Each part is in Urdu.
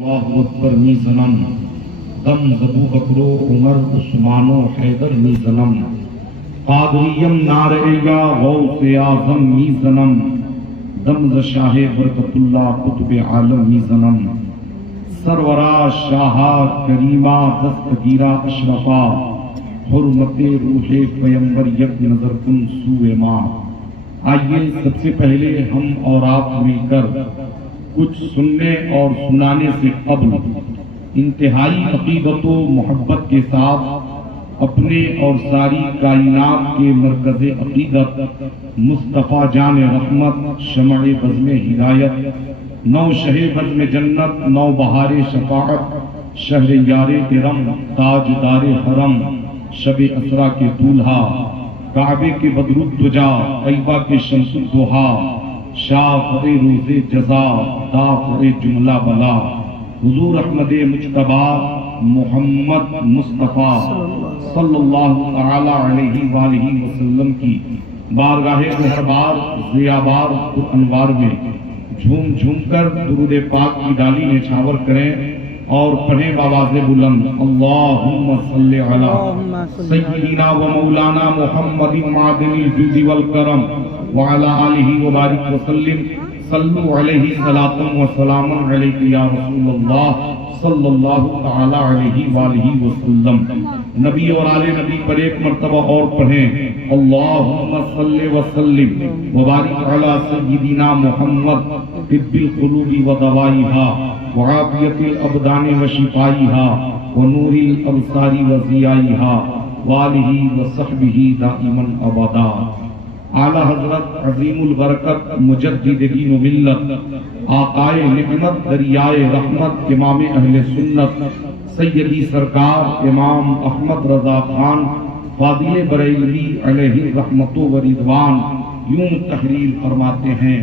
اللہ اکبر می زنم دم زبو بکرو عمر عثمانو حیدر می زنم قادریم ناریا غوث اعظم می زنم دم ز شاہ برکت اللہ قطب عالم می زنم سرورا شاہا کریمہ دستگیرہ اشرفا حرمت روح پیمبر یک نظر کن سوئے ماں۔ آئیے سب سے پہلے ہم اور آپ مل کر کچھ سننے اور سنانے سے قبل انتہائی عقیدت و محبت کے ساتھ اپنے اور ساری کائنات کے مرکز عقیدت مصطفیٰ جان رحمت شمع بزم ہدایت نو شہ بزم جنت نو بہار شفاعت شہر یار کرم تاجدار حرم شب اسرا کے دولہا کعبے کے بدر الدجا طیبہ کے شمس الضحیٰ شافع روز جزا دافع جملہ بلا حضور احمد مجتبی محمد مصطفیٰ صلی اللہ تعالی علیہ وآلہ وسلم کی بارگاہ مہربار ضیابار پر انوار میں جھوم جھوم کر درود پاک کی ڈالی نچھاور کریں اور پڑھیں بآواز بلند اللہم صلی علی سیدنا و مولانا محمد معدن الجود والکرم وعلی آلہ وبارک وسلم صلو علیہ صلاۃ و سلام علیک یا رسول اللہ صلی اللہ تعالی علیہ وآلہ وسلم۔ نبی اور آل نبی پر ایک مرتبہ اور پڑھیں اللہم صلی وسلم وبارک علی سیدنا محمد طب القلوب و دوائیہا وعافیت الابدان و شفائیہا ونور الابصار و ضیائیہا وآلہ وصحبہ دائما ابدا۔ اعلیٰ حضرت عظیم البرکت مجدد دین و ملت آقائے نعمت دریائے رحمت امام اہل سنت سیدی سرکار امام احمد رضا خان فاضل بریلوی علیہ رحمت و رضوان یوں تحریر فرماتے ہیں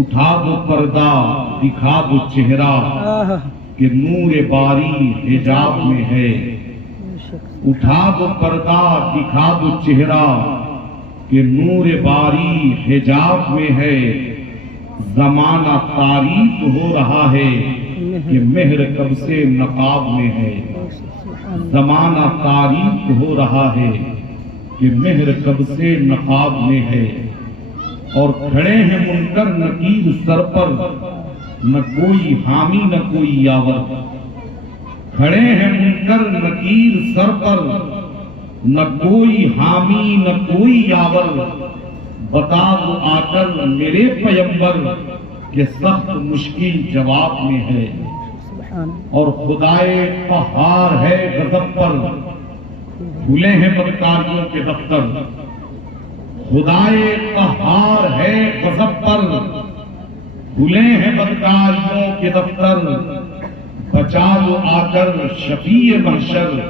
اٹھا دو پردہ دکھا دو چہرہ کہ نور باری حجاب میں ہے، اٹھا دو پردہ دکھا دو چہرہ کہ نور باری حجاب میں ہے، زمانہ تاریک ہو رہا ہے کہ مہر کب سے نقاب میں ہے، زمانہ تاریک ہو رہا ہے کہ مہر کب سے نقاب میں ہے، اور کھڑے ہیں منکر نکیر سر پر نہ کوئی حامی نہ کوئی یاور، کھڑے ہیں منکر نکیر سر پر نہ کوئی حامی نہ کوئی یاور، بتا دو آ کر میرے پیمبر کہ سخت مشکل جواب میں ہے، اور خدائے قہار ہے غضب پر کھلے ہیں بدکاریوں کے دفتر، خدائے قہار ہے غضب پر کھلے ہیں بدکاریوں کے دفتر، بچا لو آ کر شفیع محشر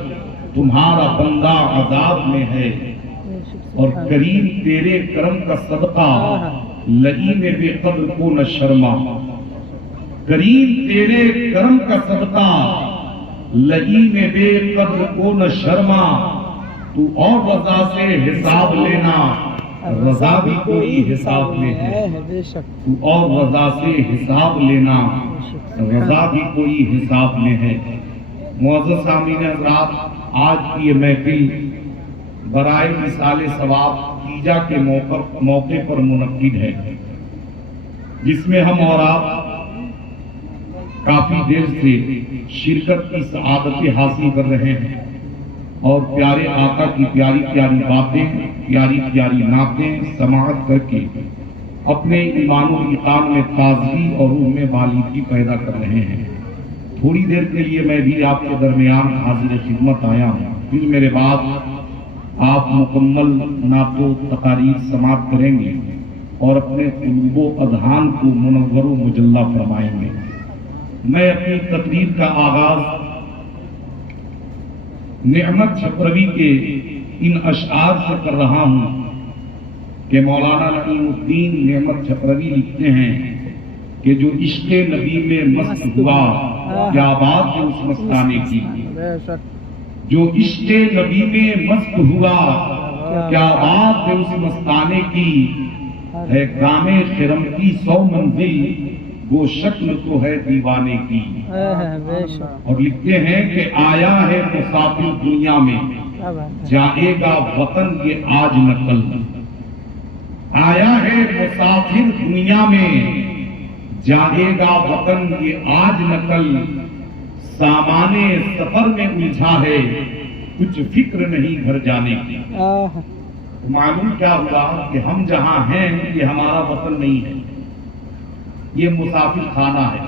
تمہارا بندہ عذاب میں ہے، اور کریم تیرے کرم کا صدقہ لئیم بے قدر کو نہ شرما، کریم تیرے کرم کا صدقہ لئیم بے قدر کو نہ شرما، تو اور رضا سے حساب لینا رضا بھی کوئی حساب میں ہے، تو اور رضا سے حساب لینا رضا بھی کوئی حساب میں ہے۔ معزز سامعین حضرات، آج کی یہ محفل برائے مثال ثواب تیجا کے موقع پر منعقد ہے، جس میں ہم اور آپ کافی دیر سے شرکت کی سعادت حاصل کر رہے ہیں، اور پیارے آقا کی پیاری پیاری باتیں پیاری پیاری نعتیں سماعت کر کے اپنے ایمان و ایقان میں تازگی اور روح میں بالیدگی پیدا کر رہے ہیں۔ تھوڑی دیر کے لیے میں بھی آپ کے درمیان حاضر خدمت آیا ہوں، پھر میرے بعد آپ مکمل نعت و تقاریر سماعت کریں گے اور اپنے قلوب و اذہان کو منور و مجلہ فرمائیں گے۔ میں اپنی تقریر کا آغاز نعمت چھپروی کے ان اشعار سے کر رہا ہوں کہ مولانا نعیم الدین نعمت چھپروی لکھتے ہیں کہ جو عشق نبی میں مست ہوا کیا بات ہے اس مستانے کی، جو عشق نبی میں مست ہوا کیا بات ہے اس مستانے کی، ہے کام خرم کی 100 منزل وہ شکل تو ہے دیوانے کی. اور لکھتے ہیں کہ آیا ہے مسافر دنیا میں جائے گا وطن یہ آج نہ کل. آیا ہے مسافر دنیا میں جائے گا وطن یہ آج نہ کل. سامانے سفر میں الجھا ہے کچھ فکر نہیں گھر جانے کی. معلوم کیا ہوا کہ ہم جہاں ہیں یہ ہمارا وطن نہیں ہے, یہ مسافر خانہ ہے.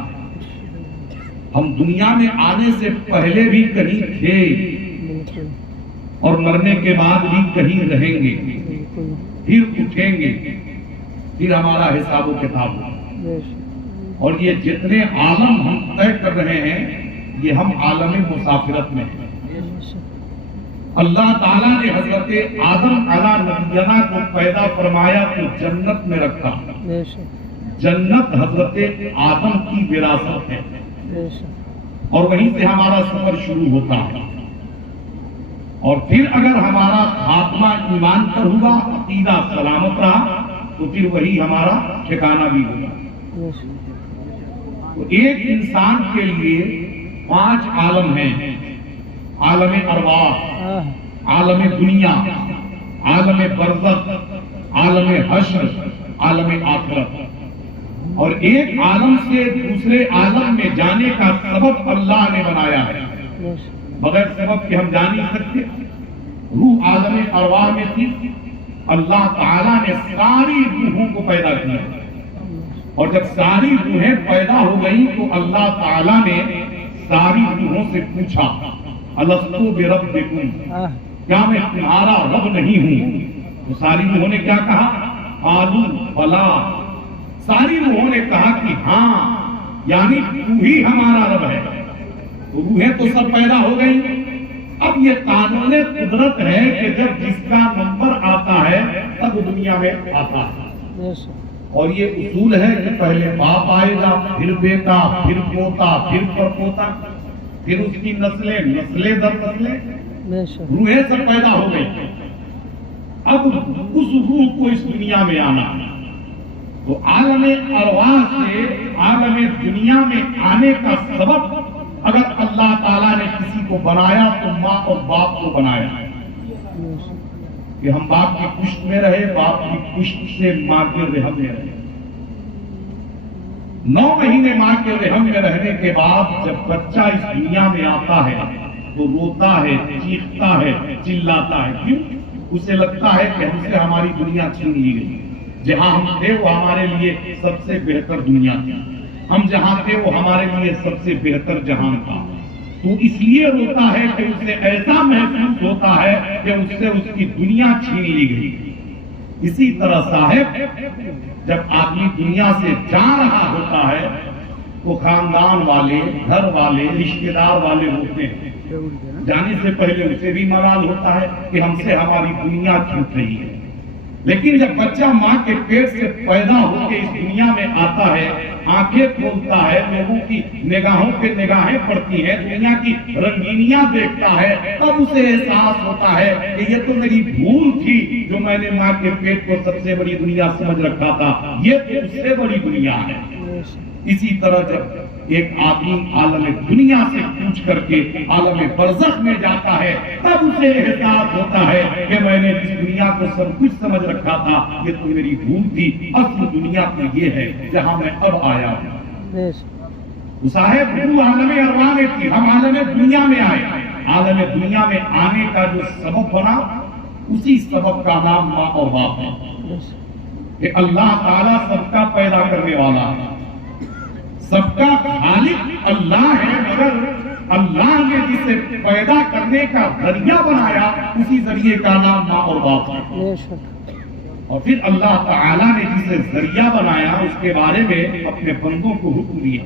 ہم دنیا میں آنے سے پہلے بھی کہیں تھے اور مرنے کے بعد بھی کہیں رہیں گے, پھر اٹھیں گے, پھر ہمارا حساب و کتاب ہوگا. اور یہ جتنے عالم ہم طے کر رہے ہیں یہ ہم عالم مسافرت میں ہیں. اللہ تعالیٰ نے حضرت آدم علیہ نبینا کو پیدا فرمایا تو جنت میں رکھا. جنت حضرت آدم کی وراثت ہے اور وہیں سے ہمارا سفر شروع ہوتا ہے. اور پھر اگر ہمارا خاتمہ ایمان پر ہوا, عقیدہ سلامت رہا, تو پھر وہی ہمارا ٹھکانہ بھی ہوگا. تو ایک انسان کے لیے 5 عالم ہیں: عالم ارواح, عالم دنیا, عالم برزخ, عالم حشر, عالم آخرت. اور ایک عالم سے دوسرے عالم میں جانے کا سبب اللہ نے بنایا ہے. بغیر سبب کے ہم جان نہیں سکتے. روح عالم ارواح میں تھی, اللہ تعالیٰ نے ساری روحوں کو پیدا کیا, اور جب ساری روحیں پیدا ہو گئیں تو اللہ تعالیٰ نے ساری روحوں سے پوچھا الستو بربکم, کیا میں تمہارا رب نہیں ہوں؟ تو ساری روحوں نے کیا کہا؟ قالوا بلا. ساری روحوں نے کہا کہ ہاں, یعنی تو ہی ہمارا رب ہے. تو روحیں تو سب پیدا ہو گئی. اب یہ قانون قدرت ہے کہ جب جس کا نمبر آتا ہے تب دنیا میں آتا ہے. اور یہ اصول ہے کہ پہلے باپ آئے گا, پھر بیٹا, پھر پوتا, پھر پرپوتا, پھر اس کی نسلیں در نسلیں, روحیں سب پیدا ہو گئی. اب اس روح کو اس دنیا میں آنا, تو عالم ارواح سے عالم دنیا میں آنے کا سبب اگر اللہ تعالیٰ نے کسی کو بنایا تو ماں اور باپ کو بنایا کہ ہم باپ کی پشت میں رہے, باپ کی پشت سے ماں کے رحم میں رہے. 9 مہینے ماں کے رحم میں رہنے کے بعد جب بچہ اس دنیا میں آتا ہے تو روتا ہے, چیختا ہے, چلاتا ہے. کیوں؟ اسے لگتا ہے کہ ہم سے ہماری دنیا چھین لی گئی. جہاں ہم تھے وہ ہمارے لیے سب سے بہتر دنیا تھی, ہم جہاں تھے وہ ہمارے لیے سب سے بہتر جہان تھا. تو اس لیے روتا ہے کہ اسے ایسا محسوس ہوتا ہے کہ اس سے اس کی دنیا چھین لی گئی. اسی طرح صاحب جب آدمی دنیا سے جا رہا ہوتا ہے تو خاندان والے, گھر والے, رشتے دار والے ہوتے ہیں. جانے سے پہلے اسے بھی ملال ہوتا ہے کہ ہم سے ہماری دنیا چھوٹ رہی ہے. لیکن جب بچہ ماں کے پیٹ سے پیدا ہو کے اس دنیا میں آتا ہے, آنکھیں کھولتا ہے, لوگوں کی نگاہوں پہ نگاہیں پڑتی ہیں, دنیا کی رنگینیاں دیکھتا ہے, تب اسے احساس ہوتا ہے کہ یہ تو میری بھول تھی جو میں نے ماں کے پیٹ کو سب سے بڑی دنیا سمجھ رکھا تھا, یہ تو اس سے بڑی دنیا ہے. اسی طرح جب ایک آدمی عالم دنیا سے کوچ کر کے عالم برزخ میں جاتا ہے تب اسے احساس ہوتا ہے کہ میں نے جس دنیا کو سب کچھ سمجھ رکھا تھا یہ تو میری بھول تھی, اصل دنیا تو یہ ہے جہاں میں اب آیا ہوں. صاحب وہ عالم ارواح میں تھی, ہم عالم دنیا میں آئے. عالم دنیا میں آنے کا جو سبب بنا اسی سبب کا نام ماں اور باپ ہے کہ اللہ تعالیٰ سب کا پیدا کرنے والا ہے, سب کا خالق اللہ ہے, مگر اللہ نے جسے پیدا کرنے کا ذریعہ بنایا اسی ذریعے کا نام ماں اور باپ ہے. اور پھر اللہ تعالیٰ نے جسے ذریعہ بنایا اس کے بارے میں اپنے بندوں کو حکم دیا